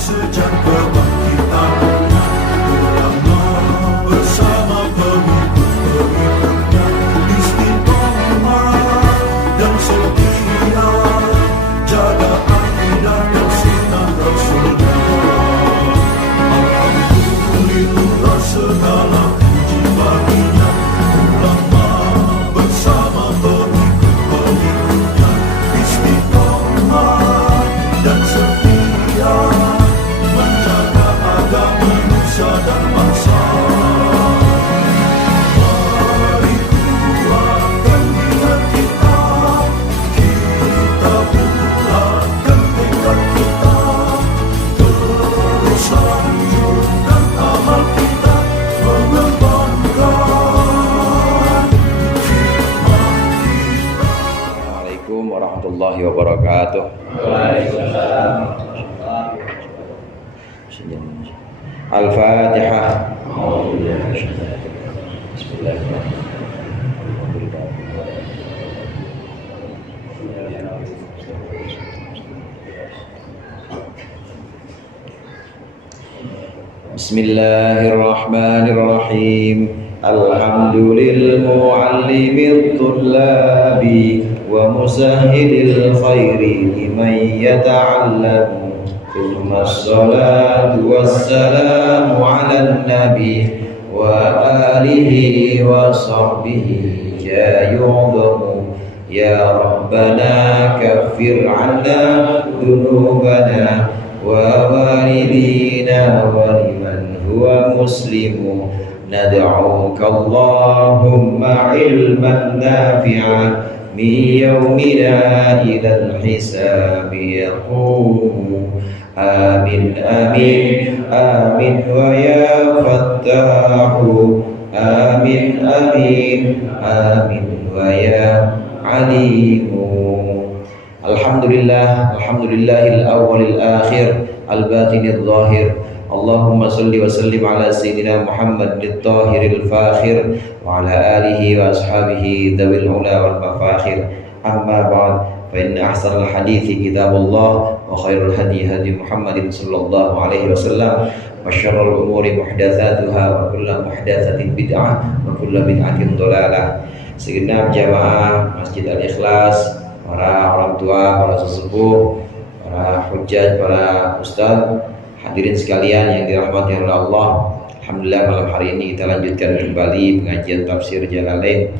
sejak kebangkitan ulama bersama pengikut-pengikutnya istiqomah dan setia jaga akidah dan sunnah Rasulullah. Alhamdulillah segala puji baginya ulama bersama pengikut-pengikutnya istiqomah dan setia menjaga agama nusa dan bangsa. Mari kuatkan niat kita, kita bulatkan tekad kita, terus lanjutkan amal kita, mengembangkan hikmah kita. Assalamualaikum warahmatullahi wabarakatuh. Waalaikumsalam. Al-Fatihah. Bismillahirrahmanirrahim. Alhamdulillah muallimil tullabi wa musahhilil khairi liman yata'allam. Thumma assalatu wassalamu ala nabi wa alihi wa sahbihi ya yu'zamu ya rabbana kaffir 'anna dhunubana wa walidina wa liman huwa muslimu nad'uka Allahumma ilman nafi'an min yawmina ilal hisabi yaqumu amin amin amin wa ya fattahu amin amin amin wa ya alimu. Alhamdulillah, alhamdulillahil awwalil akhir al-batinil zahir. Allahumma salli wa sallim ala sayyidina Muhammad lit-tahiril fakhir wa ala alihi wa ashabihi dhawil ula wal mafakhir. Amma ba'd, fa inna ahsanal hadithi kitabullah wa khairul hadi hadi Muhammadin sallallahu alaihi wasallam wa syarrul umuri muhdatsatuha wa kullu muhdatsatin bid'ah wa kullu bid'atin dhalalah. Segenap jamaah Masjid Al-Ikhlas, para orang tua, para sesepuh, para hujjaj, para ustaz, hadirin sekalian yang dirahmati oleh Allah. Alhamdulillah malam hari ini kita lanjutkan kembali pengajian tafsir Jalalain.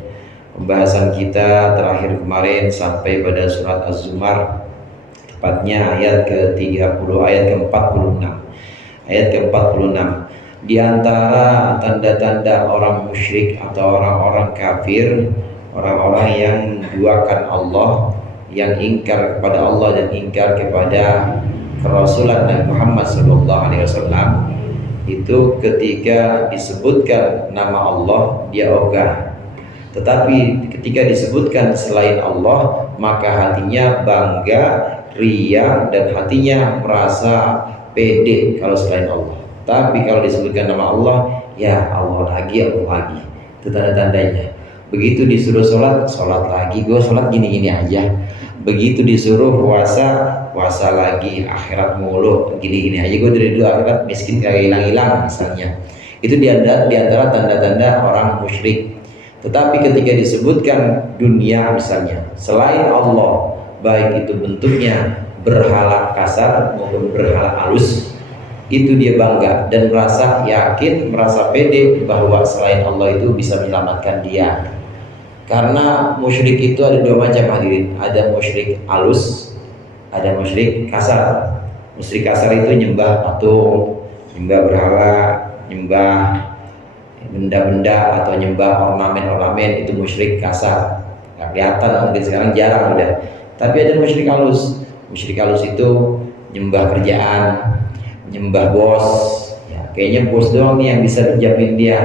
Pembahasan kita terakhir kemarin sampai pada surat Az-Zumar, tepatnya ayat ke-30, ayat ke-46. Ayat ke-46. Di antara tanda-tanda orang musyrik atau orang-orang kafir, orang-orang yang menduakan Allah, yang ingkar kepada Allah dan ingkar kepada kerasulan Nabi Muhammad SAW, itu ketika disebutkan nama Allah dia ogah, tetapi ketika disebutkan selain Allah maka hatinya bangga, ria, dan hatinya merasa pede kalau selain Allah. Tapi kalau disebutkan nama Allah, ya Allah lagi, Allah lagi. Itu tanda-tandanya. Begitu disuruh sholat, sholat lagi. Gue sholat gini-gini aja. Begitu disuruh puasa, puasa lagi. Akhirat mulu, gini-gini aja. Gue dari dulu akhirat miskin kagak hilang-hilang misalnya. Itu di antara tanda-tanda orang musyrik. Tetapi ketika disebutkan dunia misalnya, selain Allah, baik itu bentuknya berhala kasar maupun berhala halus, itu dia bangga dan merasa yakin, merasa pede bahwa selain Allah itu bisa menyelamatkan dia. Karena musyrik itu ada dua macam hadirin, ada musyrik halus, ada musyrik kasar. Musyrik kasar itu nyembah patung, nyembah berhala, nyembah benda-benda atau nyembah ornamen-ornamen, itu musyrik kasar. Nggak kelihatan, mungkin sekarang jarang udah. Tapi ada musyrik halus. Musyrik halus itu nyembah kerjaan, nyembah bos, ya, kayaknya bos doang nih yang bisa menjamin dia,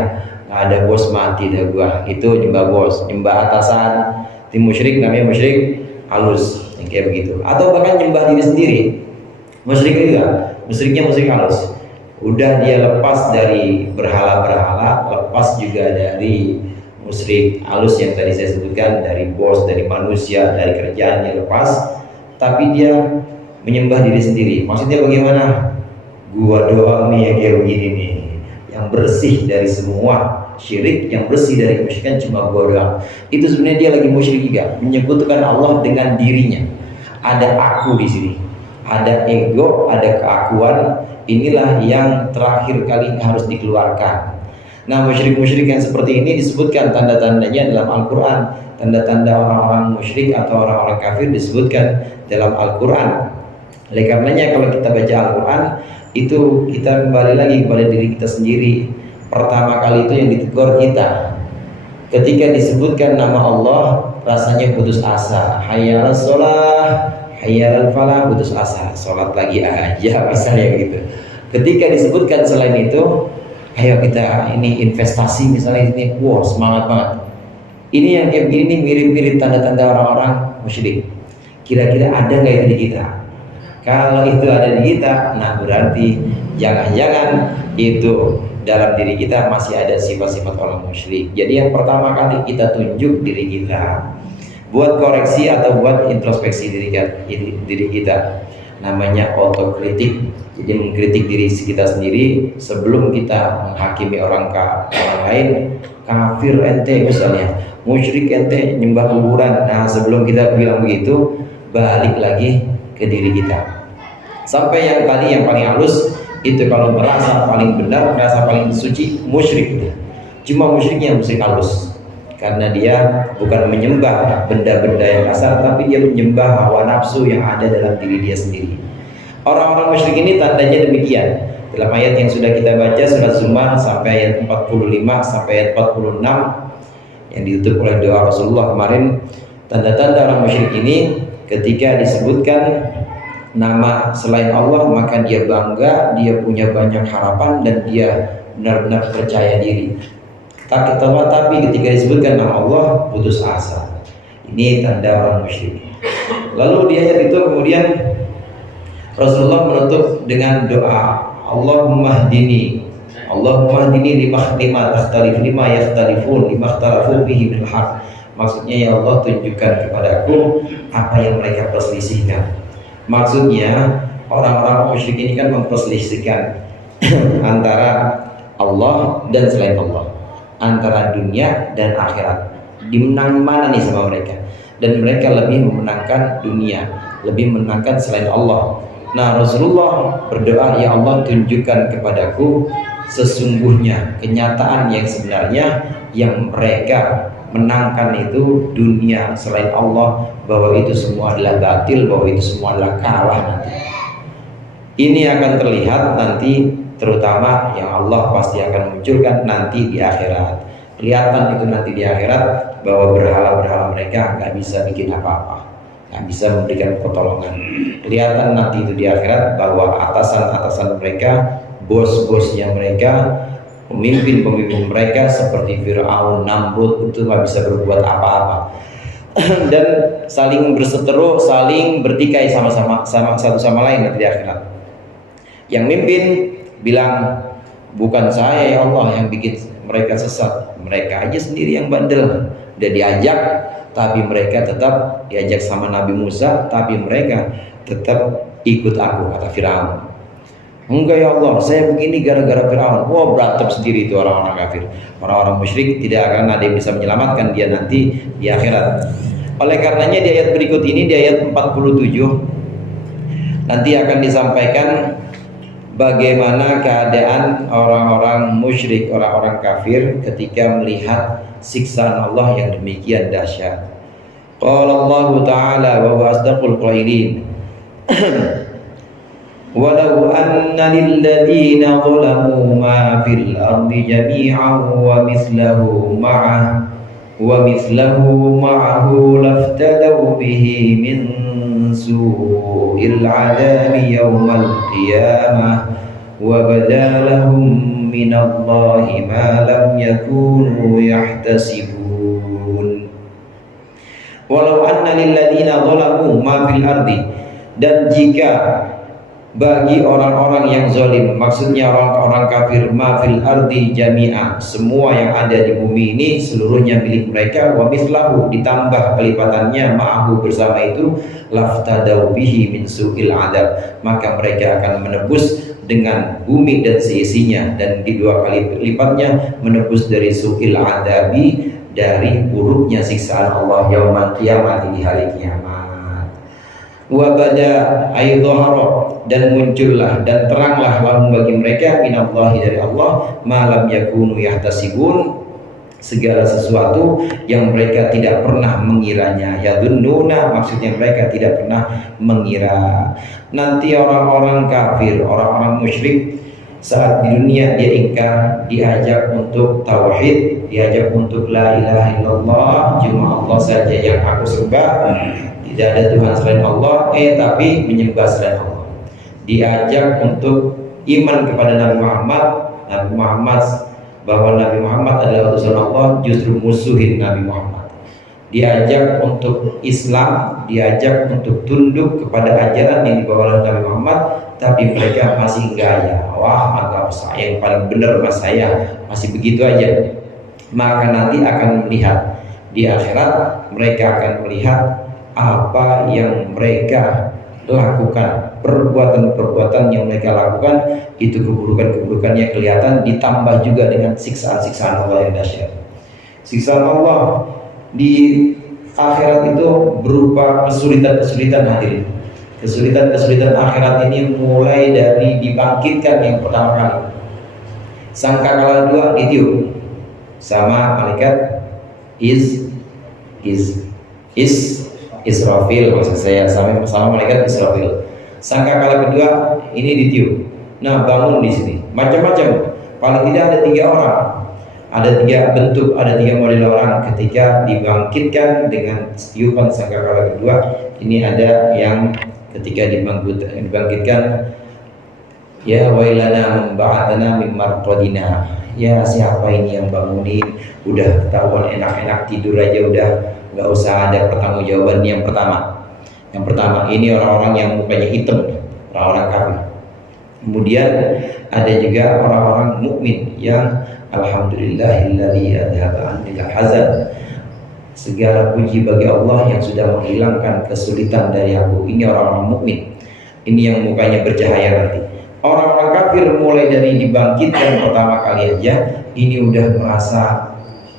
nggak ada bos mati dah gua. Itu nyembah bos, nyembah atasan. Itu musyrik, namanya musyrik halus, yang kayak begitu. Atau bahkan nyembah diri sendiri, musyrik juga. Musyriknya musyrik halus. Udah dia lepas dari berhala-berhala, lepas juga dari musyrik halus yang tadi saya sebutkan, dari bos, dari manusia, dari kerjaan dia lepas, tapi dia menyembah diri sendiri. Maksudnya bagaimana? Gua doa nih yang kayak begini nih, yang bersih dari semua syirik, yang bersih dari kemusyrikan cuma gua doang. Itu sebenarnya dia lagi musyrik juga, menyebutkan Allah dengan dirinya. Ada aku di sini, ada ego, ada keakuan. Inilah yang terakhir kali harus dikeluarkan. Nah, musyrik-musyrik yang seperti ini disebutkan tanda-tandanya dalam Al-Quran. Tanda-tanda orang-orang musyrik atau orang-orang kafir disebutkan dalam Al-Quran. Oleh karenanya kalau kita baca Al-Quran, itu kita kembali lagi kepada diri kita sendiri. Pertama kali itu yang ditegur kita. Ketika disebutkan nama Allah, rasanya putus asa. Hayya 'alas shalah, hayya 'alal falah, putus asa. Sholat lagi aja misalnya begitu. Ketika disebutkan selain itu, ayo kita ini investasi misalnya ini, wow semangat banget. Ini yang kayak begini nih mirip-mirip tanda-tanda orang-orang musyrik. Kira-kira ada nggak itu di kita? Kalau itu ada di kita, nah berarti jangan-jangan itu dalam diri kita masih ada sifat-sifat orang musyrik. Jadi yang pertama kali kita tunjuk diri kita, buat koreksi atau buat introspeksi diri kita. Namanya otokritik. Jadi mengkritik diri kita sendiri sebelum kita menghakimi orang lain. Kafir ente misalnya, musyrik ente, nyembah kuburan. Nah sebelum kita bilang begitu, balik lagi ke diri kita. Sampai yang paling halus itu kalau merasa paling benar, merasa paling suci, musyrik. Cuma musyriknya yang musyrik halus, karena dia bukan menyembah benda-benda yang kasar, tapi dia menyembah hawa nafsu yang ada dalam diri dia sendiri. Orang-orang musyrik ini tandanya demikian. Dalam ayat yang sudah kita baca, surat Zumar sampai ayat 45 sampai ayat 46 yang ditutup oleh doa Rasulullah kemarin, tanda-tanda orang musyrik ini ketika disebutkan nama selain Allah, maka dia bangga, dia punya banyak harapan, dan dia benar-benar percaya diri. Tapi ketika disebutkan nama Allah, putus asa. Ini tanda orang musyrik. Lalu di ayat itu kemudian Rasulullah menutup dengan doa, Allahumma hdini lima yakhtalifun lima ikhtalafu fihi bil haq. Maksudnya, ya Allah, tunjukkan kepadaku apa yang mereka perselisihkan. Maksudnya orang-orang musyrik ini kan memperselisihkan antara Allah dan selain Allah, antara dunia dan akhirat. Dimenang mana nih sama mereka? Dan mereka lebih memenangkan dunia, lebih memenangkan selain Allah. Nah, Rasulullah berdoa, ya Allah, tunjukkan kepadaku sesungguhnya kenyataan yang sebenarnya, yang mereka menangkan itu dunia selain Allah, bahwa itu semua adalah batil, bahwa itu semua adalah kalah nanti. Ini akan terlihat nanti, terutama yang Allah pasti akan munculkan nanti di akhirat. Kelihatan itu nanti di akhirat bahwa berhala-berhala mereka nggak bisa bikin apa-apa, nggak bisa memberikan pertolongan. Kelihatan nanti itu di akhirat bahwa atasan-atasan mereka, bos-bosnya mereka, pemimpin-pemimpin mereka seperti Fir'aun, Namrud, itu nggak bisa berbuat apa-apa. Dan saling berseteru, saling bertikai sama satu sama lain nanti di akhirat. Yang mimpin bilang, bukan saya ya Allah yang bikin mereka sesat, mereka aja sendiri yang bandel. Udah diajak, tapi mereka tetap diajak sama Nabi Musa, tapi mereka tetap ikut aku, kata Fir'aun. Enggak ya Allah, saya begini gara-gara Fir'aun. Wah, berantem sendiri itu orang-orang kafir. Orang-orang musyrik tidak akan ada yang bisa menyelamatkan dia nanti di akhirat. Oleh karenanya di ayat berikut ini, di ayat 47, nanti akan disampaikan bagaimana keadaan orang-orang musyrik, orang-orang kafir ketika melihat siksaan Allah yang demikian dahsyat. Qala Allah Ta'ala wa huwa asdaqul qailin. Walau anna lilladzina zalamu ma fil ardi jami'an wa mithlahu ma'ahu laftadaw bihi min su'il 'adzabi yawmal qiyamah wa badalahum minallahi ma lam yakunu yahtasibun. Walau anna lilladzina zalamu ma fil ardi, dan jika bagi orang-orang yang zalim, maksudnya orang-orang kafir, ma fil ardi jami'a, semua yang ada di bumi ini seluruhnya milik mereka, wa mithlahu, ditambah kelipatannya, ma'ahu, bersama itu, laftadau bihi min su'il adab, maka mereka akan menebus dengan bumi dan seisinya, dan di dua kali lipatnya menebus dari su'il adabi, dari buruknya siksaan Allah yaumul kiamat, di hari kiamat. Wa bada ay dhahara, dan muncullah dan teranglah lahum bagi mereka minallahi, dari Allah, malam yakunu yahtasibun, segala sesuatu yang mereka tidak pernah mengiranya. Yadunnuna, maksudnya mereka tidak pernah mengira. Nanti orang-orang kafir, orang-orang musyrik saat di dunia dia ingkar, diajak untuk tauhid, diajak untuk la ilaha illallah, cuma Allah saja yang aku sembah, tidak ada Tuhan selain Allah, tapi menyembah selain Allah. Diajak untuk iman kepada Nabi Muhammad, bahwa Nabi Muhammad adalah utusan Allah, justru musuhin Nabi Muhammad. Diajak untuk Islam, diajak untuk tunduk kepada ajaran yang dibawa oleh Nabi Muhammad, tapi mereka masih gaya, wah agama saya yang paling benar, mas saya masih begitu aja. Maka nanti akan melihat di akhirat, mereka akan melihat apa yang mereka lakukan, perbuatan-perbuatan yang mereka lakukan, itu keburukan-keburukannya kelihatan, ditambah juga dengan siksaan-siksaan Allah yang dahsyat. Siksaan Allah di akhirat itu berupa kesulitan-kesulitan hadirin. Kesulitan-kesulitan akhirat ini mulai dari dibangkitkan yang pertama kali, sangkakala dua ditiup sama malaikat Israfil, maksud saya sama malaikat Israfil. Sangkakala kedua ini ditiup. Nah, bangun di sini. Macam-macam. Paling tidak ada 3 orang. Ada 3 bentuk, ada 3 model orang ketika dibangkitkan dengan tiupan sangkakala kedua. Ini ada yang ketika dibangkitkan, ya wailana memba'atana min marqadina. Ya, siapa ini yang bangunin? Udah ketahuan enak-enak tidur aja udah, nggak usah ada pertanggungjawaban. Yang pertama ini orang-orang yang mukanya hitam, orang-orang kafir. Kemudian ada juga orang-orang mukmin yang alhamdulillahilladzi adhaba anil hazan, segala puji bagi Allah yang sudah menghilangkan kesulitan dari aku. Ini orang-orang mukmin, ini yang mukanya bercahaya nanti. Orang-orang kafir mulai dari dibangkitkan pertama kali aja ini udah merasa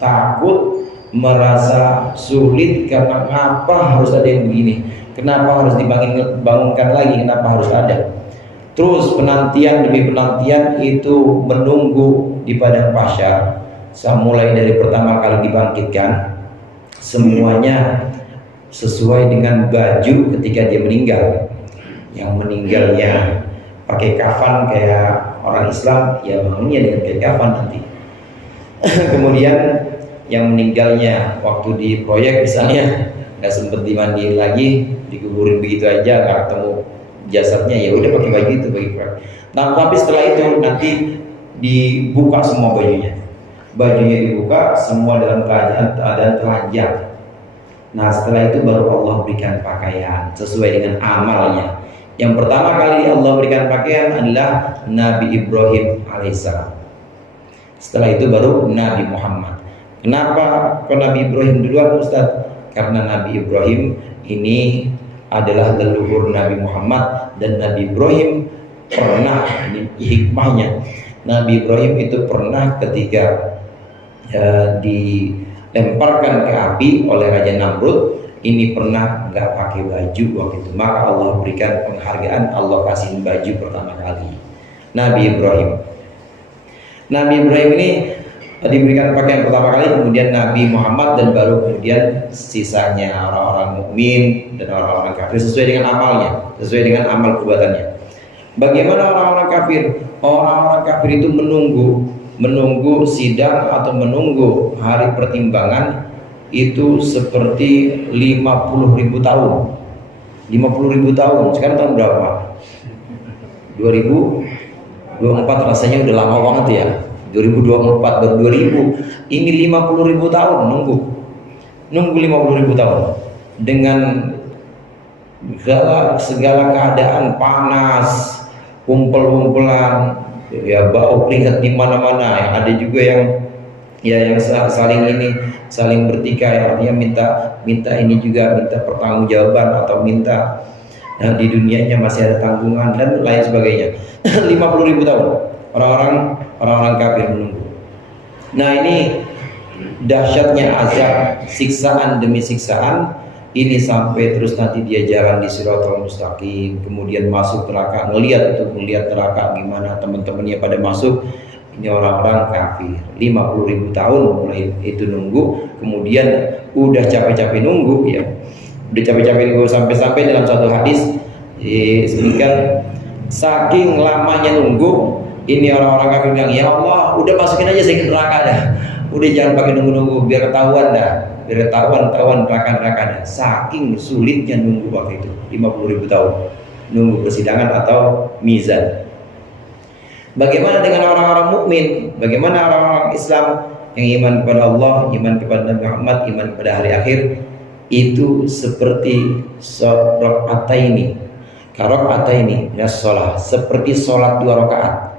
takut, merasa sulit, karena kenapa harus ada yang begini, kenapa harus dibangunkan lagi, kenapa harus ada. Terus penantian demi penantian itu menunggu di padang mahsyar. Mulai dari pertama kali dibangkitkan, semuanya sesuai dengan baju ketika dia meninggal. Yang meninggalnya pakai kafan kayak orang Islam, ya bangunnya dengan pakai kafan nanti. Kemudian yang meninggalnya waktu di proyek misalnya nggak sempet dimandiin lagi, dikuburin begitu aja, nggak ketemu jasadnya, ya udah pakai baju itu, bagi proyek. Nah, tapi setelah itu nanti dibuka semua bajunya dibuka semua dalam keadaan telanjang. Nah, setelah itu baru Allah berikan pakaian sesuai dengan amalnya. Yang pertama kali Allah berikan pakaian adalah Nabi Ibrahim alaihissalam. Setelah itu baru Nabi Muhammad. Kenapa kok Nabi Ibrahim duluan, Ustaz? Karena Nabi Ibrahim ini adalah leluhur Nabi Muhammad, dan Nabi Ibrahim pernah, ini hikmahnya, Nabi Ibrahim itu pernah ketika dilemparkan ke api oleh Raja Namrud, ini pernah nggak pakai baju waktu itu, maka Allah berikan penghargaan, Allah kasih baju pertama kali. Nabi Ibrahim ini diberikan pakaian pertama kali, kemudian Nabi Muhammad, dan baru kemudian sisanya orang-orang mukmin dan orang-orang kafir sesuai dengan amalnya, sesuai dengan amal perbuatannya. Bagaimana orang-orang kafir? Orang-orang kafir itu menunggu sidang atau menunggu hari pertimbangan itu seperti 50.000 tahun. 50.000 tahun. Sekarang tahun berapa? 2024, rasanya udah lama banget ya. 2024 baru 2000. Ini 50.000 tahun nunggu 50.000 tahun dengan segala keadaan panas, kumpul-kumpulan, ya bau keringat di mana-mana. Ada juga yang saling bertikai, artinya minta ini juga, minta pertanggungjawaban atau minta di dunianya masih ada tanggungan dan lain sebagainya. 50.000 tahun orang-orang kafir menunggu. Nah, ini dahsyatnya azab, siksaan demi siksaan ini sampai terus nanti dia jalan di Shiratal Mustaqim, kemudian masuk neraka, ngelihat neraka gimana teman-temannya pada masuk. Ini orang-orang kafir 50.000 tahun mulai itu nunggu, kemudian udah capek-capek nunggu ya. Udah capek-capek nunggu sampai dalam satu hadis disebutkan saking lamanya nunggu, ini orang-orang kafir bilang, "Ya Allah, udah masukin aja saya ke neraka dah. Udah jangan pakai nunggu-nunggu biar ketahuan dah. Biar ketahuan neraka dah." Saking sulitnya nunggu waktu itu 50.000 tahun nunggu persidangan atau mizan. Bagaimana dengan orang-orang mukmin? Bagaimana orang-orang Islam yang iman kepada Allah, iman kepada Nabi Muhammad, iman kepada hari akhir? Itu seperti rakaataini, karakaataini minas shalah, seperti sholat 2 rakaat.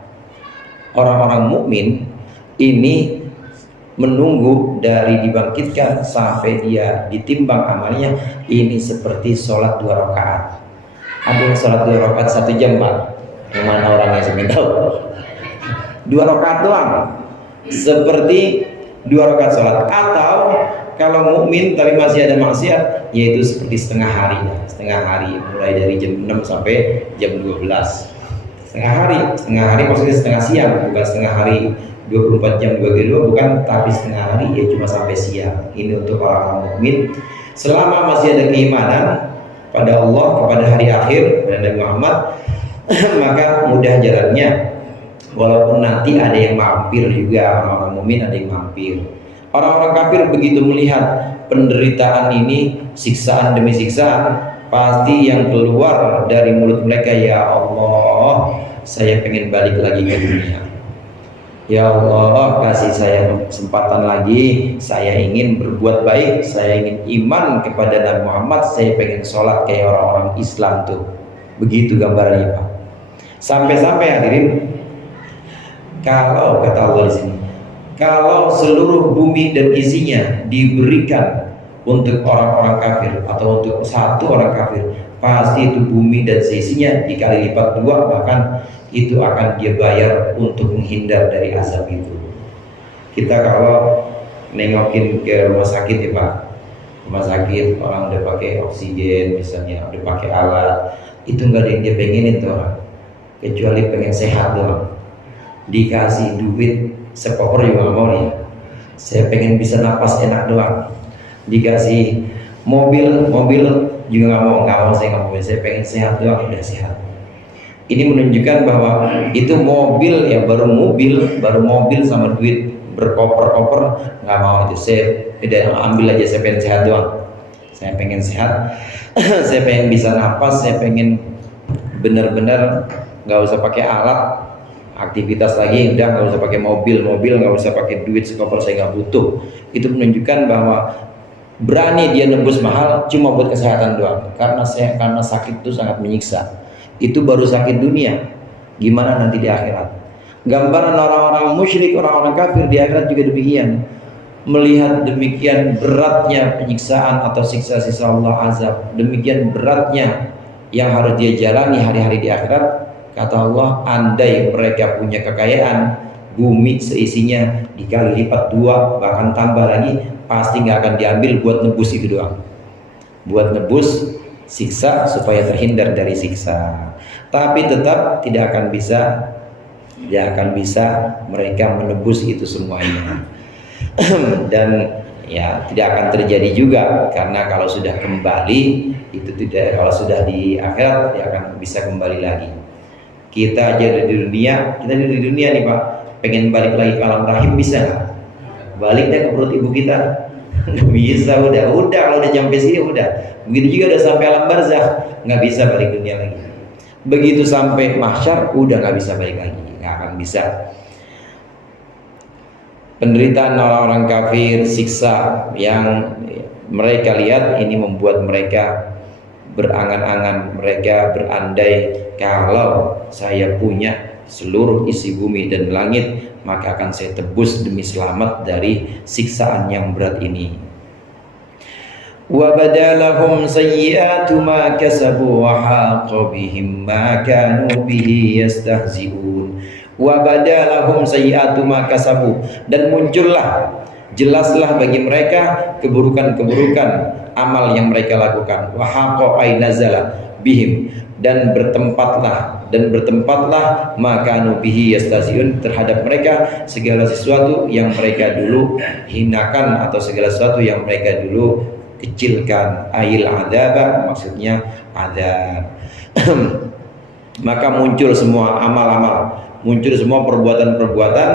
Orang-orang mukmin ini menunggu dari dibangkitkan sampai dia ditimbang amalnya ini seperti sholat 2 rakaat. Ada yang sholat 2 rakaat 1 jam, Pak. Yang mana orangnya saya tahu? 2 rakaat doang, seperti 2 rakaat sholat. Atau kalau mukmin tapi masih ada maksiat, yaitu seperti setengah hari, mulai dari jam 6 sampai jam 12. Setengah hari maksudnya setengah siang, bukan setengah hari 24 jam dibagi 2, bukan, tapi setengah hari ya cuma sampai siang. Ini untuk orang mukmin selama masih ada keimanan pada Allah, kepada hari akhir, pada Nabi Muhammad, maka mudah jalannya. Walaupun nanti ada yang mampir juga, orang-orang mukmin ada yang mampir. Orang-orang kafir begitu melihat penderitaan ini, siksaan demi siksaan, pasti yang keluar dari mulut mereka, "Ya Allah, saya pengen balik lagi ke dunia. Ya Allah, kasih saya kesempatan lagi. Saya ingin berbuat baik, saya ingin iman kepada Nabi Muhammad, saya pengen sholat kayak orang-orang Islam tuh." Begitu gambarannya, Pak. Sampai-sampai hadirin, kalau kata Allah di sini, kalau seluruh bumi dan isinya diberikan untuk orang-orang kafir atau untuk satu orang kafir, pasti itu bumi dan seisinya dikali lipat 2, bahkan itu akan dia bayar untuk menghindar dari azab itu. Kita kalau nengokin ke rumah sakit ya Pak, rumah sakit orang udah pakai oksigen misalnya, udah pakai alat, itu nggak ada yang dia pengenin tuh orang, kecuali pengen sehat doang. Dikasih duit sekoper juga nggak mau nih, saya pengen bisa napas enak doang. Dikasih mobil juga nggak mau, saya pengen sehat doang, udah sehat. Ini menunjukkan bahwa itu mobil ya, baru mobil sama duit berkoper-koper nggak mau, itu saya ambil aja, saya pengen sehat doang. Saya pengen sehat, saya pengen bisa napas, saya pengen benar-benar nggak usah pakai alat aktivitas lagi, udah nggak usah pakai mobil, nggak usah pakai duit sekoper, saya nggak butuh. Itu menunjukkan bahwa berani dia nembus mahal cuma buat kesehatan doang, karena sakit itu sangat menyiksa. Itu baru sakit dunia, gimana nanti di akhirat. Gambaran orang-orang musyrik, orang-orang kafir di akhirat juga demikian. Melihat demikian beratnya penyiksaan atau siksa-siksa Allah azab, demikian beratnya yang harus dia jalani hari-hari di akhirat. Kata Allah, andai mereka punya kekayaan, bumi seisinya dikali lipat 2, bahkan tambah lagi, pasti nggak akan diambil buat nebus itu doang, buat nebus siksa supaya terhindar dari siksa. Tapi tetap tidak akan bisa mereka menebus itu semuanya. Dan ya tidak akan terjadi juga, karena kalau sudah kembali itu tidak, kalau sudah di akhirat dia akan bisa kembali lagi. Kita aja di dunia nih Pak, pengen balik lagi ke alam rahim, bisa nggak? Balik deh ke perut ibu kita. Nggak bisa, udah kalau udah sampai sini udah. Begitu juga udah sampai alam barzakh, nggak bisa balik dunia lagi. Begitu sampai mahsyar udah nggak bisa balik lagi, nggak akan bisa. Penderitaan orang-orang kafir, siksa yang mereka lihat ini membuat mereka berangan-angan, mereka berandai kalau saya punya seluruh isi bumi dan langit, maka akan saya tebus demi selamat dari siksaan yang berat ini. Wa badalahum sayyi'atu ma kasabu wa haqa bihim ma kanu bihi yastahzi'un. Wa badalahum sayyi'atu ma kasabu, dan muncullah, jelaslah bagi mereka keburukan-keburukan amal yang mereka lakukan. Wa haqa ay nazala bihim, dan bertempatlah maka nubihi yastaziyun, terhadap mereka segala sesuatu yang mereka dulu hinakan atau segala sesuatu yang mereka dulu kecilkan. Ail adzaba, maksudnya azab. Maka muncul semua amal-amal, muncul semua perbuatan-perbuatan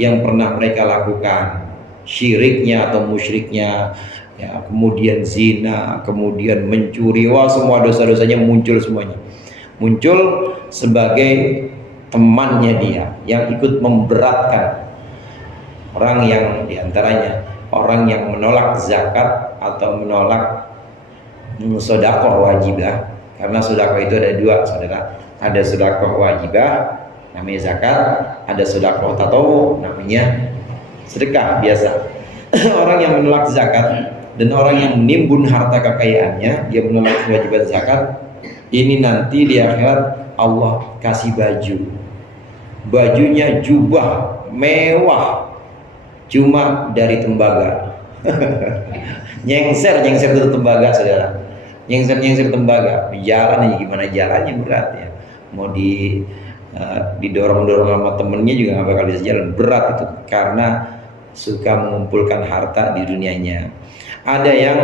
yang pernah mereka lakukan, syiriknya atau musyriknya, ya, kemudian zina, kemudian mencuri, wah semua dosa-dosanya muncul semuanya. Muncul sebagai temannya dia yang ikut memberatkan orang yang diantaranya orang yang menolak zakat atau menolak sedekah wajibah. Karena sedekah itu ada dua, saudara. Ada sedekah wajibah namanya zakat, ada sedekah tatawu namanya sedekah biasa. Orang yang menolak zakat dan orang yang menimbun harta kekayaannya, dia menolak kewajiban zakat, ini nanti di akhirat Allah kasih baju, bajunya jubah mewah cuma dari tembaga. nyengser itu tembaga, saudara. Nyengser tembaga. Jalan aja gimana jalannya berat ya. Mau didorong sama temennya juga nggak bakal bisa jalan, berat itu karena suka mengumpulkan harta di dunianya. Ada yang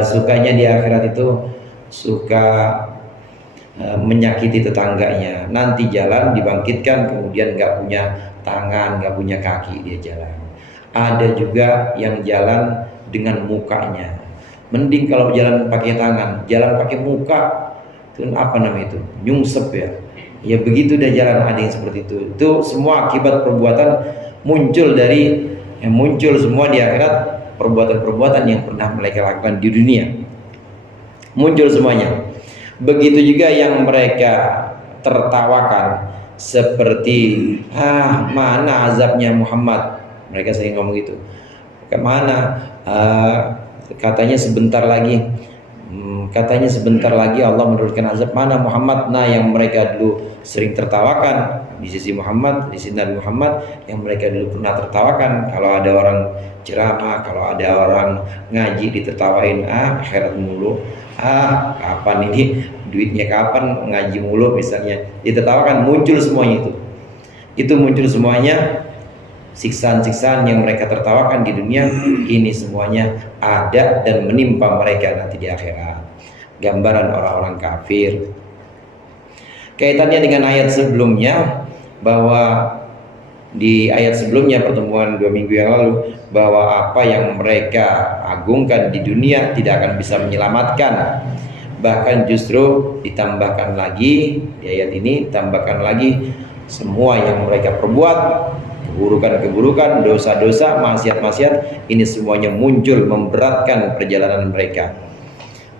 sukanya di akhirat itu suka menyakiti tetangganya. Nanti jalan dibangkitkan, kemudian nggak punya tangan, nggak punya kaki, dia jalan. Ada juga yang jalan dengan mukanya. Mending kalau jalan pakai tangan, jalan pakai muka itu apa namanya itu? Nyungsep ya. Ya begitu dah jalan, ada yang seperti itu. Itu semua akibat perbuatan muncul semua di akhirat, perbuatan-perbuatan yang pernah mereka lakukan di dunia. Muncul semuanya. Begitu juga yang mereka tertawakan, seperti mana azabnya Muhammad. Mereka sering ngomong gitu. Kemana? Katanya sebentar lagi Allah menurunkan azab. Mana Muhammad? Nah, yang mereka dulu sering tertawakan di sisi Muhammad, di sisi Nabi Muhammad, yang mereka dulu pernah tertawakan. Kalau ada orang ceramah, kalau ada orang ngaji ditertawain, akhirat mulu, kapan ini duitnya, kapan ngaji mulu misalnya, ditertawakan. Muncul semuanya itu muncul semuanya. Siksaan-siksaan yang mereka tertawakan di dunia ini semuanya ada dan menimpa mereka nanti di akhirat. Gambaran orang-orang kafir. Kaitannya dengan ayat sebelumnya, bahwa di ayat sebelumnya pertemuan 2 minggu yang lalu, bahwa apa yang mereka agungkan di dunia tidak akan bisa menyelamatkan. Bahkan justru ditambahkan lagi di ayat ini, tambahkan lagi semua yang mereka perbuat, keburukan-keburukan, dosa-dosa, maksiat-maksiat, ini semuanya muncul memberatkan perjalanan mereka.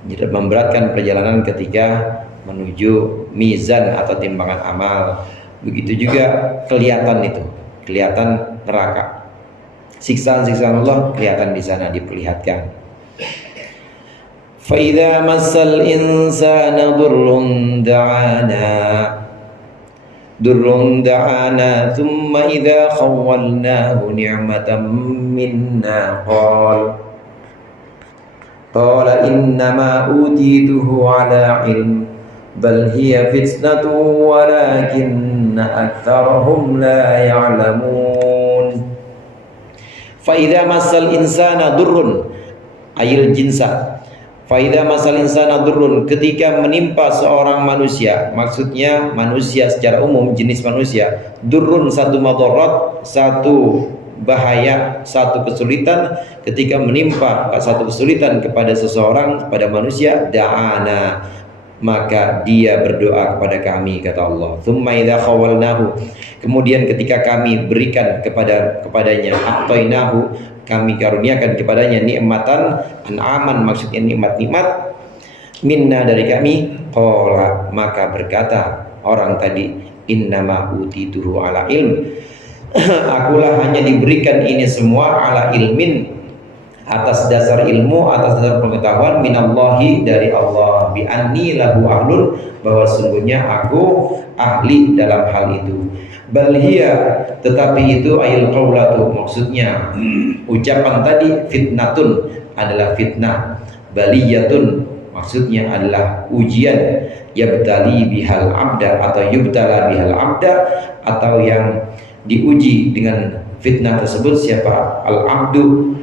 Memberatkan perjalanan ketika menuju mizan atau timbangan amal. Begitu juga kelihatan neraka. Siksaan-siksaan Allah kelihatan di sana, diperlihatkan. Fa idza massal insana durrun da'ana thumma idza khawwalnahu ni'matan minna qala innama utituhu ala ilm bal hiya fitnatun walakinna aktsarahum la ya'lamun. Fa idza massal insana durrun ayil jinsa. Faida masal insana durrun, ketika menimpa seorang manusia, maksudnya manusia secara umum, jenis manusia, durrun satu madarat, satu bahaya, satu kesulitan, ketika menimpa satu kesulitan kepada seseorang, kepada manusia, da'ana, maka dia berdoa kepada kami, kata Allah. Tsumma idza khawalnahu, kemudian ketika kami berikan kepadanya, a'tainahu, kami karuniakan kepadanya nikmatan an'aman, maksudnya nikmat-nikmat, minna dari kami, Qala, maka berkata orang tadi, innama utituhu ala ilm. Akulah hanya diberikan ini semua ala ilmin, atas dasar ilmu, atas dasar pengetahuan, minallahi, dari Allah, bi anni lahu ahlun, bahwa sungguhnya aku ahli dalam hal itu. Bal hiya, tetapi itu ayil qaulatu, maksudnya ucapan tadi, fitnatun, adalah fitnah, baliyatun, maksudnya adalah ujian, yabtali bihal abda, atau yubtala bihal abda, atau yang diuji dengan fitnah tersebut siapa? Al-abdu,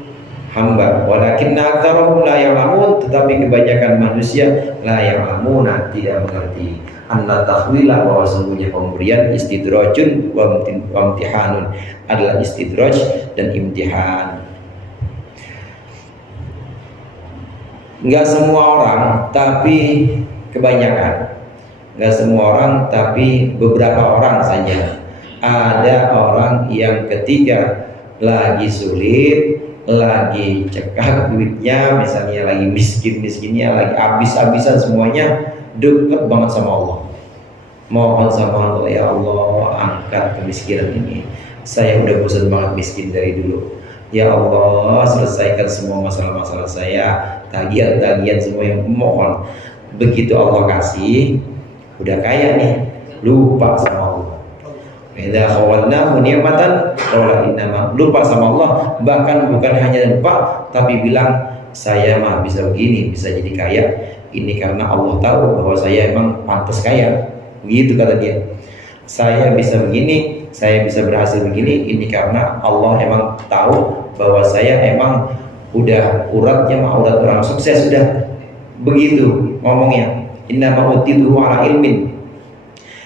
hamba. Walakinna aktsarahum la ya'lamun, tetapi kebanyakan manusia la ya'lamuna, tidak mengerti. Anna tahwila, bahwa sungguhnya pemberian, istidrajun wa imtihanun, adalah istidraj dan imtihan. Enggak semua orang, tapi kebanyakan. Enggak semua orang, tapi beberapa orang saja. Ada orang yang ketika lagi sulit, lagi cekak duitnya, misalnya lagi miskin-miskinnya, lagi habis-habisan semuanya, dekat banget sama Allah. Mohon sama Allah, ya Allah, angkat kemiskinan ini. Saya udah bosan banget miskin dari dulu. Ya Allah, selesaikan semua masalah-masalah saya, tagihan-tagihan semua yang mohon. Begitu Allah kasih, udah kaya nih, lupa sama Allah. Idza khawalnahu ni'matan qala innama, lupa sama Allah, bahkan bukan hanya lupa, tapi bilang saya mah bisa begini, bisa jadi kaya, ini karena Allah tahu bahwa saya emang pantas kaya. Begitu kata dia. Saya bisa begini, saya bisa berhasil begini, ini karena Allah emang tahu bahwa saya emang udah uratnya mah urat orang sukses sudah. Begitu ngomongnya. Innama utitu ala ilmin.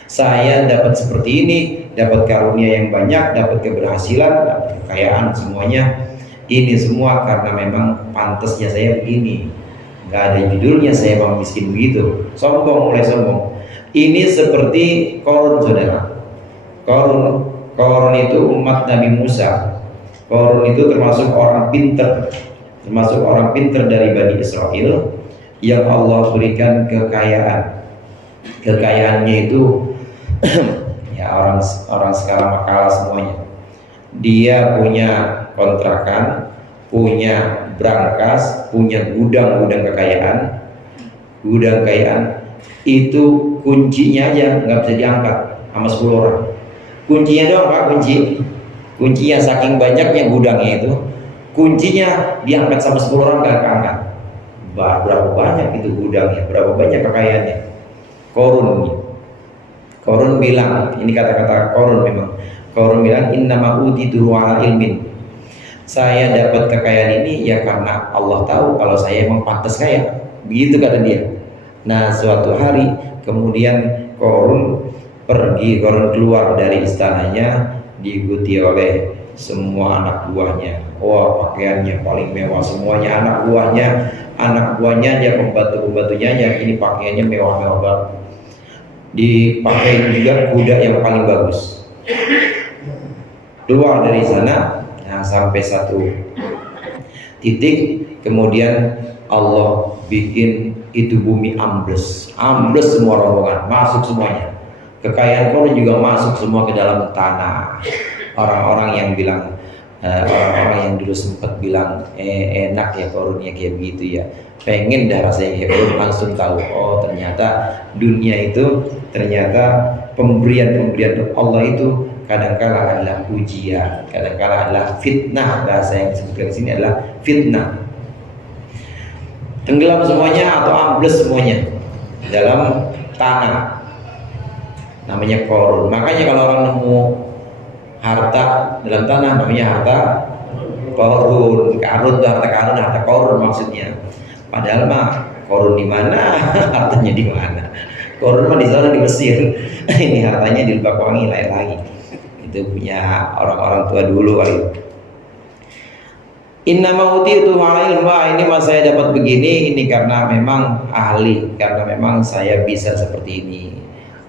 Saya dapat seperti ini, dapat karunia yang banyak, dapat keberhasilan, dapat kekayaan, semuanya ini semua karena memang pantasnya saya begini. Gak ada judulnya saya mau miskin begitu. Sombong, mulai sombong. Ini seperti Qarun, saudara. Qarun itu umat Nabi Musa. Qarun itu termasuk orang pinter, termasuk orang pinter dari Bani Israel yang Allah berikan kekayaan. Kekayaannya itu ya orang sekarang kalah semuanya. Dia punya kontrakan, punya brankas, punya gudang-gudang kekayaan. Gudang kekayaan itu kuncinya aja nggak bisa diangkat sama 10 orang. Kuncinya doang Pak, kuncinya saking banyaknya gudangnya itu, kuncinya diangkat sama 10 orang nggak keangkat. Berapa banyak itu gudangnya, berapa banyak kekayaannya. Qarun bilang, ini kata-kata Qarun memang. Qarun bilang innama utitu ala ilmin. Saya dapat kekayaan ini ya karena Allah tahu kalau saya emang pantas kaya. Begitu kata dia. Nah, suatu hari kemudian Qarun keluar dari istananya, diikuti oleh semua anak buahnya. Wah, pakaiannya paling mewah semuanya, anak buahnya ya, pembantunya ya, ini pakaiannya mewah-mewah banget. Dipakai juga kuda yang paling bagus. Keluar dari sana, nah sampai satu titik, kemudian Allah bikin itu bumi ambles semua rombongan, masuk semuanya. Kekayaan Qarun juga masuk semua ke dalam tanah. Orang-orang yang bilang, orang-orang yang dulu sempat bilang enak ya Qarun ya kayak begitu ya, pengen dah rasanya kayak Qarun, langsung tahu oh ternyata dunia itu, ternyata pemberian Allah itu kadangkala adalah ujian, kadangkala adalah fitnah. Bahasa yang disebutkan di sini adalah fitnah. Tenggelam semuanya atau ambles semuanya dalam tanah, namanya Qarun. Makanya kalau orang nemu harta dalam tanah namanya harta Qarun. Harta Qarun maksudnya. Padahal mah Qarun di mana? Hartanya di mana? Qarun mah di sana di Mesir. Ini hartanya di Lebak Wangi, lain lagi. Itu punya orang-orang tua dulu kali. Innama utitu ala ilm, ini mas saya dapat begini, ini karena memang ahli, karena memang saya bisa seperti ini.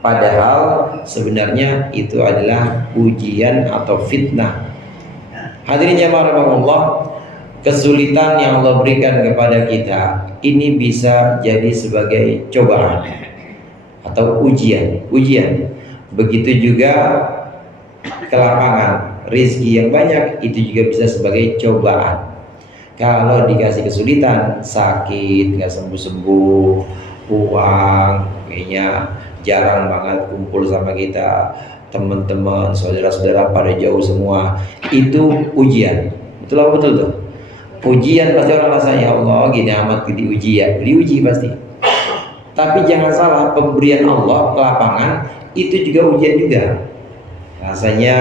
Padahal sebenarnya itu adalah ujian atau fitnah. Hadirin jamaah rahimakumullah, kesulitan yang Allah berikan kepada kita ini bisa jadi sebagai cobaan. atau ujian. Begitu juga ke lapangan, rizki yang banyak itu juga bisa sebagai cobaan. Kalau dikasih kesulitan, sakit, nggak sembuh-sembuh, uang, kayaknya jarang banget kumpul sama kita, teman-teman, saudara-saudara pada jauh semua, itu ujian. Betul apa betul tuh? Ujian pasti orang rasa, ya Allah gini amat diuji ya, diuji pasti. Tapi jangan salah, pemberian Allah ke lapangan itu juga ujian juga. Rasanya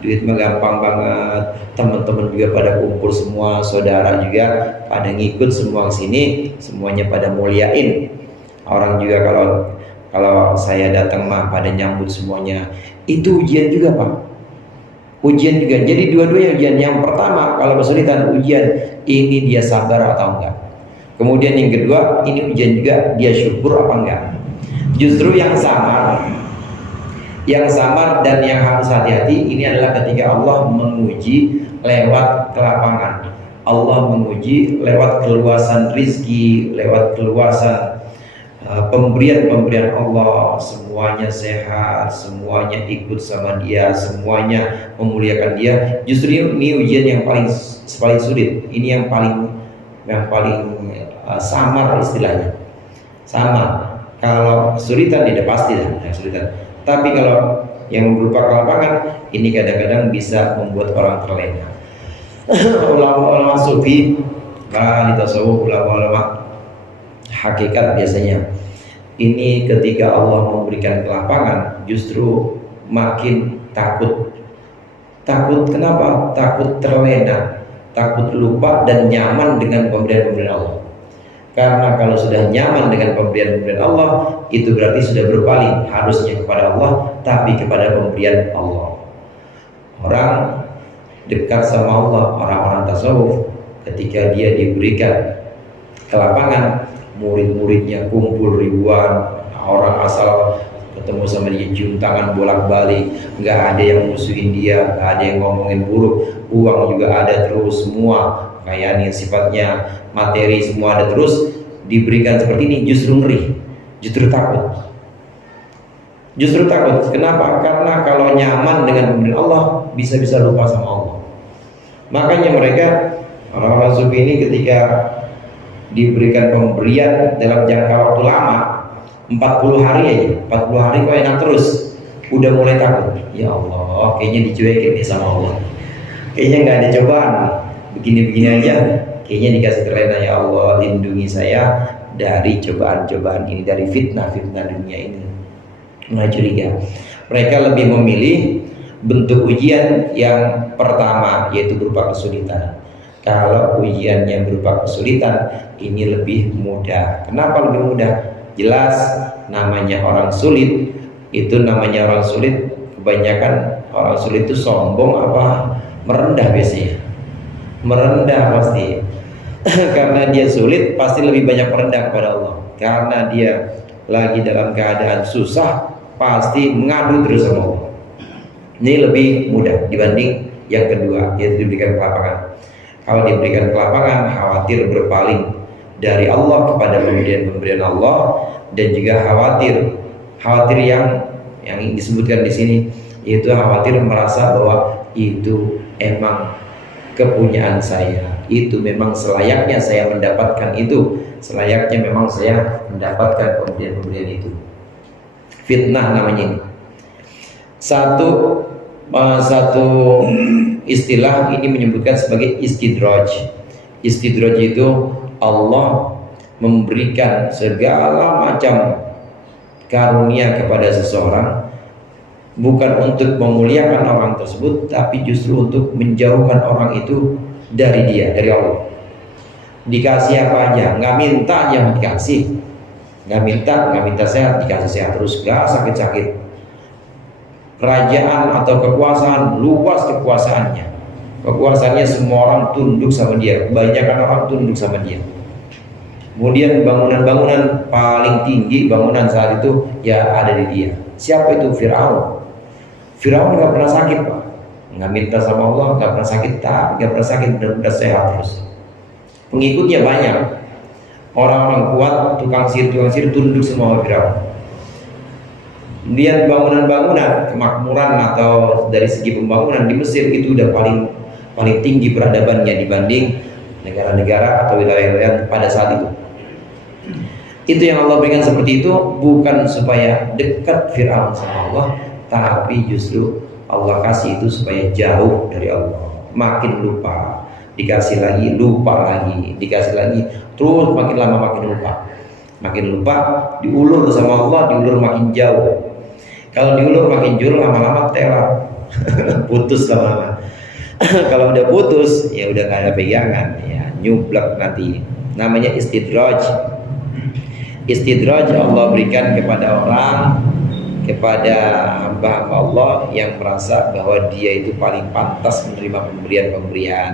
duit mah gampang banget, teman-teman juga pada kumpul semua, saudara juga pada ngikut semua ke sini, semuanya pada muliain. Orang juga kalau saya datang mah pada nyambut semuanya. Itu ujian juga, Pak. Ujian juga. Jadi dua-duanya ujian. Yang pertama kalau kesulitan, ujian ini dia sabar atau enggak. Kemudian yang kedua, ini ujian juga, dia syukur apa enggak. Justru yang samar dan yang harus hati-hati ini adalah ketika Allah menguji lewat kelapangan. Allah menguji lewat keluasan rizki, lewat keluasan pemberian Allah. Semuanya sehat, semuanya ikut sama dia, semuanya memuliakan dia. Justru ini ujian yang paling sulit. Ini yang paling samar istilahnya. Samar. Kalau kesulitan tidak pasti lah kesulitan. Tapi kalau yang berupa kelapangan, ini kadang-kadang bisa membuat orang terlena. Ulama-ulama sufi, bahkan di tasawuf, ulama-ulama hakikat biasanya, ini ketika Allah memberikan kelapangan, justru makin takut. Takut kenapa? Takut terlena, takut lupa dan nyaman dengan pemberian-pemberian Allah. Karena kalau sudah nyaman dengan pemberian-pemberian Allah, itu berarti sudah berpaling harusnya kepada Allah, tapi kepada pemberian Allah. Orang dekat sama Allah, orang-orang tasawuf, ketika dia diberikan kelapangan, murid-muridnya kumpul ribuan, orang asal ketemu sama dia cium tangan bolak-balik, nggak ada yang musuhin dia, nggak ada yang ngomongin buruk, uang juga ada terus semua. Kayaan yang sifatnya materi semua ada terus, diberikan seperti ini justru ngeri, justru takut. Kenapa? Karena kalau nyaman dengan pemberian Allah, bisa-bisa lupa sama Allah. Makanya mereka, orang-orang sufi ini ketika diberikan pemberian dalam jangka waktu lama, 40 hari aja, 40 hari kok enak terus, udah mulai takut. Ya Allah, kayaknya dicuekin nih sama Allah, kayaknya nggak ada cobaan, begini-begini aja, kayaknya dikasih terlena. Ya Allah, lindungi saya dari cobaan-cobaan ini, dari fitnah-fitnah dunia ini. Mulai curiga. Mereka lebih memilih bentuk ujian yang pertama, yaitu berupa kesulitan. Kalau ujiannya berupa kesulitan, ini lebih mudah. Kenapa lebih mudah? Jelas, namanya orang sulit. Itu namanya orang sulit, kebanyakan orang sulit itu sombong apa merendah biasanya. Merendah pasti. Karena dia sulit, pasti lebih banyak merendah kepada Allah. Karena dia lagi dalam keadaan susah, pasti mengadu terus sama Allah. Ini lebih mudah dibanding yang kedua, yaitu diberikan kelapangan. Kalau diberikan kelapangan, khawatir berpaling dari Allah kepada pemberian-pemberian Allah, dan juga khawatir yang disebutkan di sini, yaitu khawatir merasa bahwa itu emang kepunyaan saya, itu memang selayaknya saya mendapatkan itu, selayaknya memang saya mendapatkan pemberian-pemberian itu. Fitnah namanya ini. Satu istilah ini menyebutkan sebagai istidraj. Istidraj itu Allah memberikan segala macam karunia kepada seseorang, bukan untuk memuliakan orang tersebut, tapi justru untuk menjauhkan orang itu dari dia, dari Allah. Dikasih apa aja, nggak minta yang dikasih, nggak minta sehat, dikasih sehat terus, nggak sakit-sakit. Kerajaan atau kekuasaan, luas kekuasaannya semua orang tunduk sama dia, kebanyakan orang tunduk sama dia. Kemudian bangunan-bangunan paling tinggi, bangunan saat itu ya ada di dia. Siapa itu? Firaun nggak pernah sakit, Pak. Nggak minta sama Allah, nggak pernah sakit, nggak pernah sakit, benar-benar sehat terus. Pengikutnya banyak, orang-orang kuat, tukang sihir tunduk semua Firaun. Lihat bangunan-bangunan kemakmuran atau dari segi pembangunan di Mesir itu udah paling tinggi peradabannya dibanding negara-negara atau wilayah-wilayah pada saat itu. Itu yang Allah berikan seperti itu bukan supaya dekat Fir'aun sama Allah, tapi justru Allah kasih itu supaya jauh dari Allah. Makin lupa, dikasih lagi, lupa lagi, dikasih lagi, terus makin lama makin lupa. Makin lupa, diulur sama Allah, diulur makin jauh. Kalau diulur makin jauh, lama-lama telat, putus lama-lama. Kalau udah putus, ya udah nggak ada pegangan, ya nyublak nanti. Namanya istidraj. Istidraj Allah berikan kepada orang, kepada hamba-hamba Allah yang merasa bahwa dia itu paling pantas menerima pemberian-pemberian.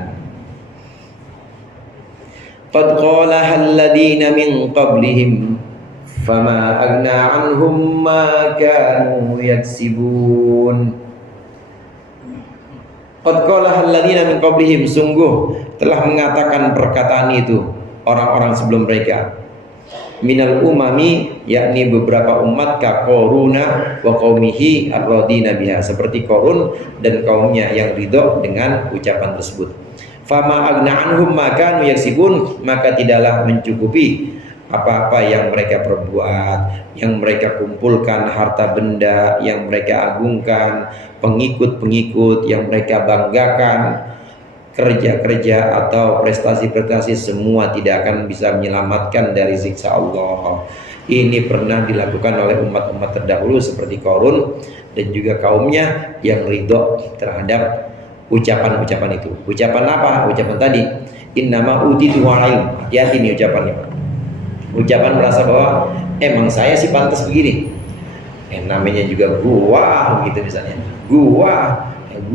Qad qalaha alladhina min qablihim fama agna anhum ma kanu yaksibun. Qad qalaha alladhina min qablihim, sungguh telah mengatakan perkataan itu orang-orang sebelum mereka. Minal umami, yakni beberapa umat, ka Qaruna wa qaumihi ar-radina biha, seperti Qarun dan kaumnya yang ridho dengan ucapan tersebut. Fama agna anhum ma kanu yaksibun, maka tidaklah mencukupi apa-apa yang mereka perbuat, yang mereka kumpulkan, harta benda yang mereka agungkan, pengikut-pengikut yang mereka banggakan, kerja-kerja atau prestasi-prestasi, semua tidak akan bisa menyelamatkan dari siksa Allah. Ini pernah dilakukan oleh umat-umat terdahulu seperti Qarun dan juga kaumnya yang ridho terhadap ucapan-ucapan itu. Ucapan apa? Ucapan tadi, innama utitu ilm. Hati-hati nih ucapannya. Ucapan merasa bahwa emang saya sih pantas begini. Namanya juga gua gitu misalnya. Gua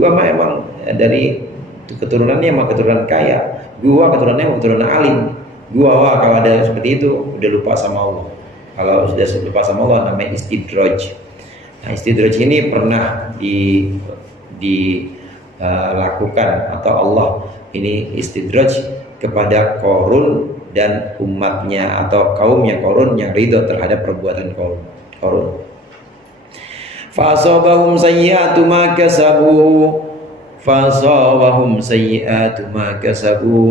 mah emang dari keturunannya emang keturunan kaya. Gua keturunannya emang keturunan alim. Wah, kalau ada seperti itu udah lupa sama Allah. Kalau sudah lupa sama Allah namanya istidraj. Nah, istidraj ini pernah dilakukan atau Allah ini istidraj kepada Qarun dan umatnya atau kaumnya Qarun yang ridho terhadap perbuatan Qarun. Fa asabahum sayyi'atu ma kasabu فَأَصَابَهُمْ سَيِّئَاتُ مَا كَسَبُوا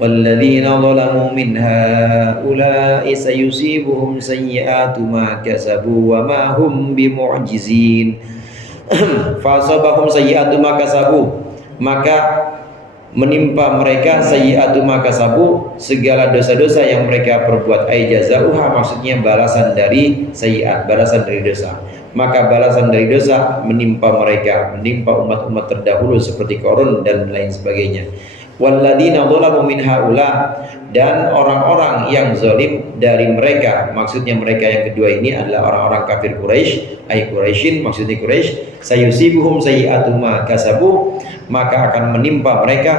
وَالَّذِينَ ظَلَمُوا مِنْ هَؤُلَاءِ سَيُصِيبُهُمْ سَيِّئَاتُ مَا كَسَبُوا وَمَا هُمْ بِمُعْجِزِينَ. فَأَصَابَهُمْ سَيِّئَاتُ مَا كَسَبُوا, maka menimpa mereka sayyi'atu ma kasabu, segala dosa-dosa yang mereka perbuat. Ai jazauha, maksudnya balasan dari sayyi'at, balasan dari dosa. Maka balasan dari dosa menimpa mereka, menimpa umat-umat terdahulu seperti Qarun dan lain sebagainya. Walladzina dzalamu min haula, dan orang-orang yang zalim dari mereka, maksudnya mereka yang kedua ini adalah orang-orang kafir Quraisy, ai Quraisyin, maksudnya Quraisy, sayusibuhum sayyi'atu ma kasabu, maka akan menimpa mereka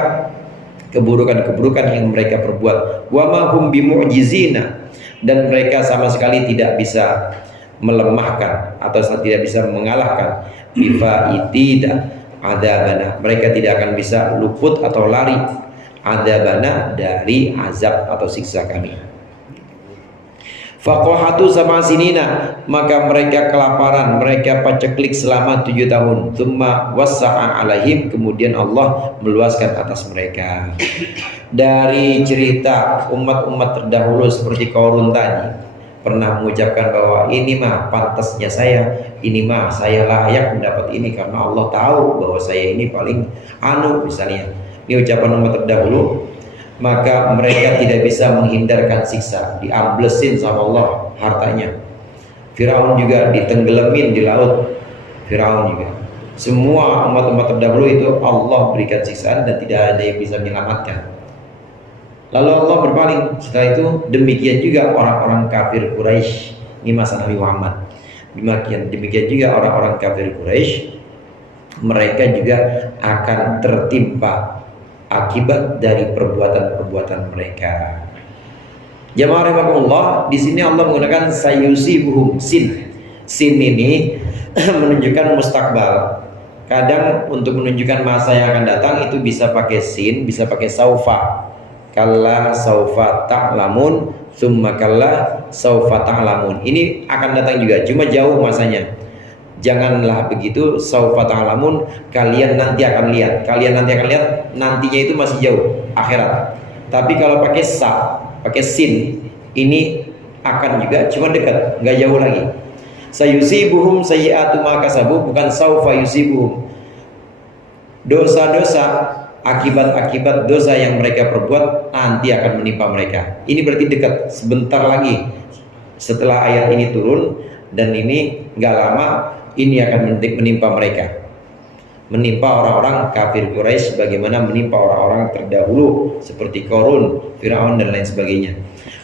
keburukan-keburukan yang mereka perbuat. Wa ma hum bimu'jizina, dan mereka sama sekali tidak bisa melemahkan atau tidak bisa mengalahkan bifaitida adabana, mereka tidak akan bisa luput atau lari adabana dari azab atau siksa kami. Faqahatu sama sinina, maka mereka kelaparan, mereka paceklik selama 7 tahun. Tsumma wassa'a alaihim, kemudian Allah meluaskan atas mereka. Dari cerita umat-umat terdahulu seperti Qarun tadi, pernah mengucapkan bahwa ini mah pantasnya saya, ini mah saya layak mendapat ini karena Allah tahu bahwa saya ini paling misalnya. Ini ucapan umat terdahulu, maka mereka tidak bisa menghindarkan siksa, diamblesin sama Allah hartanya. Firaun juga ditenggelamin di laut, Firaun juga. Semua umat-umat terdahulu itu Allah berikan siksaan dan tidak ada yang bisa menyelamatkan. Lalu Allah berpaling. Setelah itu demikian juga orang-orang kafir Quraisy di masa Nabi Muhammad. Demikian juga orang-orang kafir Quraisy, mereka juga akan tertimpa akibat dari perbuatan-perbuatan mereka. Jamaah rahimakumullah, di sini Allah menggunakan sayusibuhum, sin. Sin ini menunjukkan mustakbal. Kadang untuk menunjukkan masa yang akan datang itu bisa pakai sin, bisa pakai saufa. Kalla saufa ta'lamun, tsumma kalla saufa ta'lamun. Ini akan datang juga, cuma jauh masanya. Janganlah begitu, saufa ta'lamun, kalian nanti akan lihat. Kalian nanti akan lihat, nantinya itu masih jauh, akhirat. Tapi kalau pakai sa, pakai sin, ini akan juga, cuma dekat, nggak jauh lagi. Sayusibuhum sayyi'atu ma kasabu, bukan saufa yusibuhum. Dosa-dosa, akibat-akibat dosa yang mereka perbuat nanti akan menimpa mereka. Ini berarti dekat, sebentar lagi setelah ayat ini turun, dan ini nggak lama, ini akan menimpa mereka, menimpa orang-orang kafir Quraisy bagaimana menimpa orang-orang terdahulu seperti Qarun, Firaun dan lain sebagainya.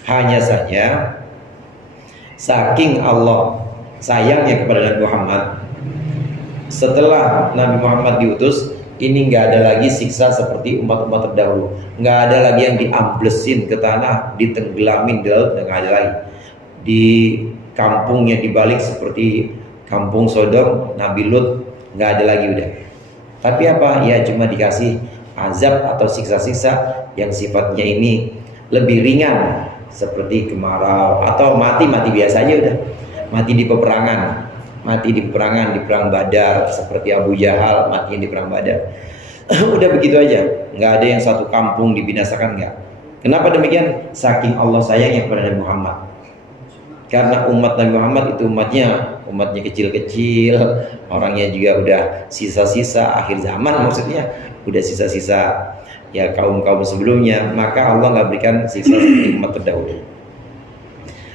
Hanya saja saking Allah sayangnya kepada Nabi Muhammad, setelah Nabi Muhammad diutus, ini nggak ada lagi siksa seperti umat-umat terdahulu. Nggak ada lagi yang diamblesin ke tanah, ditenggelamin di laut, nggak ada lagi. Di kampungnya dibalik seperti kampung Sodom, Nabi Lut, nggak ada lagi udah. Tapi apa? Ya cuma dikasih azab atau siksa-siksa yang sifatnya ini lebih ringan, seperti kemarau atau mati biasa aja udah. Mati di peperangan, di perang Badar, seperti Abu Jahal mati di perang Badar. Udah begitu aja, nggak ada yang satu kampung dibinasakan, nggak. Kenapa demikian? Saking Allah sayangnya kepada Nabi Muhammad. Karena umat Nabi Muhammad itu umatnya kecil-kecil, orangnya juga udah sisa-sisa akhir zaman, maksudnya udah sisa-sisa ya kaum-kaum sebelumnya, maka Allah nggak berikan siksa seperti umat terdahulu.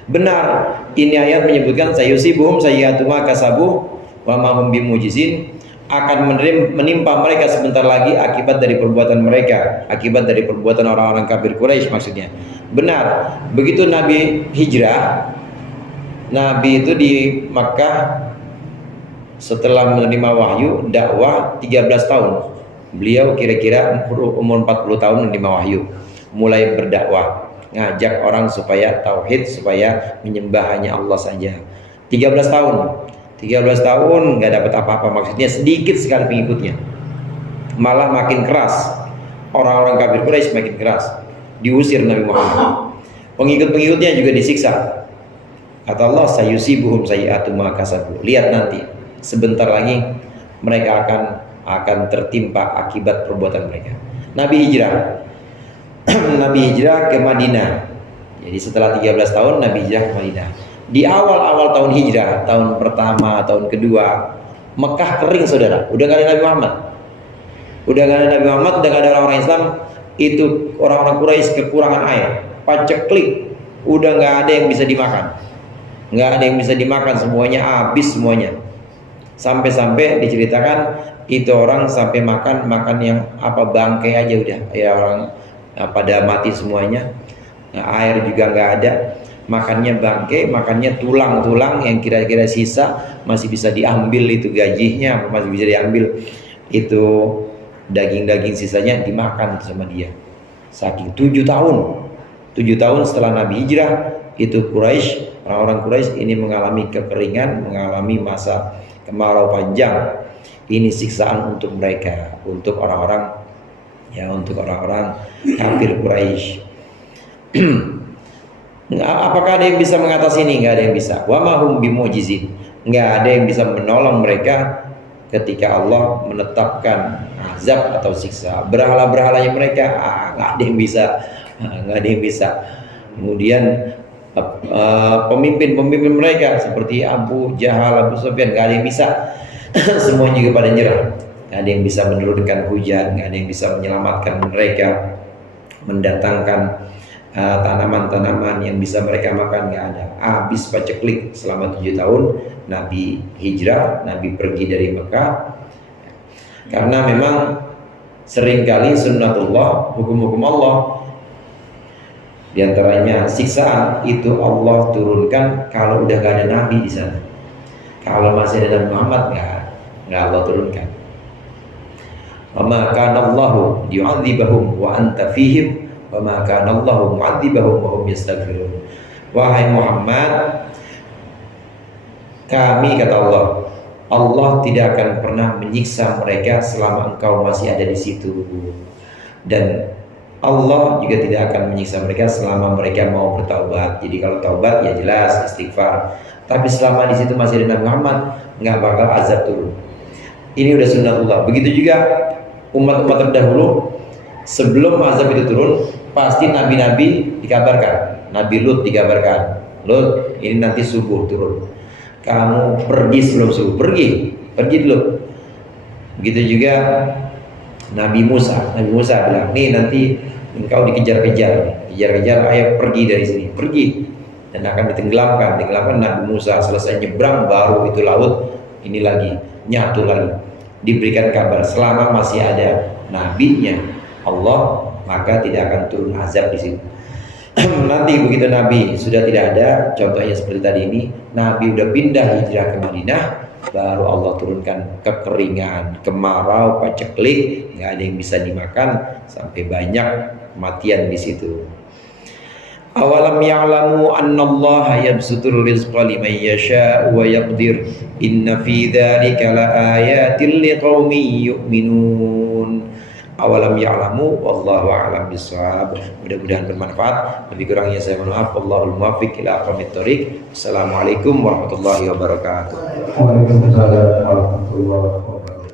Benar, ini ayat menyebutkan sayusibuhum sayyi'atu ma kasabu wa ma hum bimujizin, akan menimpa mereka sebentar lagi akibat dari perbuatan mereka, akibat dari perbuatan orang-orang kafir Quraisy maksudnya. Benar, begitu Nabi hijrah, Nabi itu di Makkah setelah menerima wahyu dakwah 13 tahun. Beliau kira-kira umur 40 tahun menerima wahyu, mulai berdakwah, ngajak orang supaya tauhid, supaya menyembah hanya Allah saja. 13 tahun nggak dapat apa-apa, maksudnya sedikit sekali pengikutnya. Malah makin keras, orang-orang kafir Quraisy makin keras, diusir Nabi Muhammad. Pengikut-pengikutnya juga disiksa. Kata Allah, sayusibuhum sayyi'atu ma kasabu. Lihat nanti, sebentar lagi mereka akan tertimpa akibat perbuatan mereka. Nabi hijrah. Nabi hijrah ke Madinah. Jadi setelah 13 tahun Nabi hijrah ke Madinah. Di awal-awal tahun hijrah, tahun pertama, tahun kedua, Mekah kering saudara. Udah gak ada Nabi Muhammad. Udah gak ada Nabi Muhammad, udah gak ada orang-orang Islam. Itu orang-orang Quraisy kekurangan air, paceklik, udah gak ada yang bisa dimakan. Nggak ada yang bisa dimakan, semuanya habis semuanya. Sampai-sampai diceritakan itu orang sampai makan yang apa, bangkai aja udah, ya orang pada mati semuanya. Nah, air juga nggak ada, makannya bangkai, makannya tulang-tulang yang kira-kira sisa masih bisa diambil, itu gajinya masih bisa diambil, itu daging-daging sisanya dimakan sama dia. Saking 7 tahun setelah Nabi hijrah, itu Quraisy, orang-orang Quraisy ini mengalami kekeringan, mengalami masa kemarau panjang. Ini siksaan untuk mereka, untuk orang-orang kafir Quraisy. Apakah ada yang bisa mengatasi ini? Nggak ada yang bisa. Wa ma hum bimujizin. Nggak ada yang bisa menolong mereka ketika Allah menetapkan azab atau siksa. Berhala-berhalanya mereka nggak ada yang bisa. Kemudian pemimpin mereka seperti Abu Jahal, Abu Sufyan, nggak ada yang bisa. Semuanya juga pada nyerah. Nggak ada yang bisa menurunkan hujan, nggak ada yang bisa menyelamatkan mereka, mendatangkan tanaman-tanaman yang bisa mereka makan, nggak ada. Habis paceklik selama 7 tahun Nabi hijrah, Nabi pergi dari Mekah. Karena memang seringkali sunnatullah, hukum-hukum Allah, di antaranya siksaan itu Allah turunkan kalau udah gak ada Nabi di sana. Kalau masih ada Nabi Muhammad nggak Allah turunkan. Wa ma kana Allahu yu'adzibahum wa anta fihim wa ma kana Allahu mu'adzibahum wa hum yastaghfirun. Wahai Muhammad, kami, kata Allah tidak akan pernah menyiksa mereka selama engkau masih ada di situ. Dan Allah juga tidak akan menyiksa mereka selama mereka mau bertaubat. Jadi kalau taubat ya jelas istighfar. Tapi selama di situ masih ada Nabi Muhammad, nggak bakal azab turun. Ini udah sunnatullah. Begitu juga umat-umat terdahulu, sebelum azab itu turun, pasti nabi-nabi dikabarkan. Nabi Lut dikabarkan, Lut ini nanti subuh turun. Kamu pergi sebelum subuh, pergi dulu. Begitu juga Nabi Musa bilang, nih nanti engkau dikejar-kejar, ayo pergi dari sini, pergi, dan akan ditenggelamkan Nabi Musa. Selesai nyebrang, baru itu laut ini lagi nyatu lagi, diberikan kabar selama masih ada nabinya Allah maka tidak akan turun azab di situ. Nanti begitu Nabi sudah tidak ada, contohnya seperti tadi ini, Nabi udah pindah hijrah ke Madinah, baru Allah turunkan kekeringan, kemarau, paceklik, nggak ada yang bisa dimakan, sampai banyak kematian di situ. Awalam ya'lamu annallaha yabsutur rizqa liman yasha'u wa yaqdir inna fi dzalika laayatin liqaumin yu'minun. Awalam ya'lamu wallahu a'lam bishawab. Mudah-mudahan bermanfaat. Lebih kurangnya saya mohon maaf. Wallahul muwaffiq ila aqwamit thoriq. Assalamualaikum warahmatullahi wabarakatuh. Waalaikumsalam warahmatullahi wabarakatuh.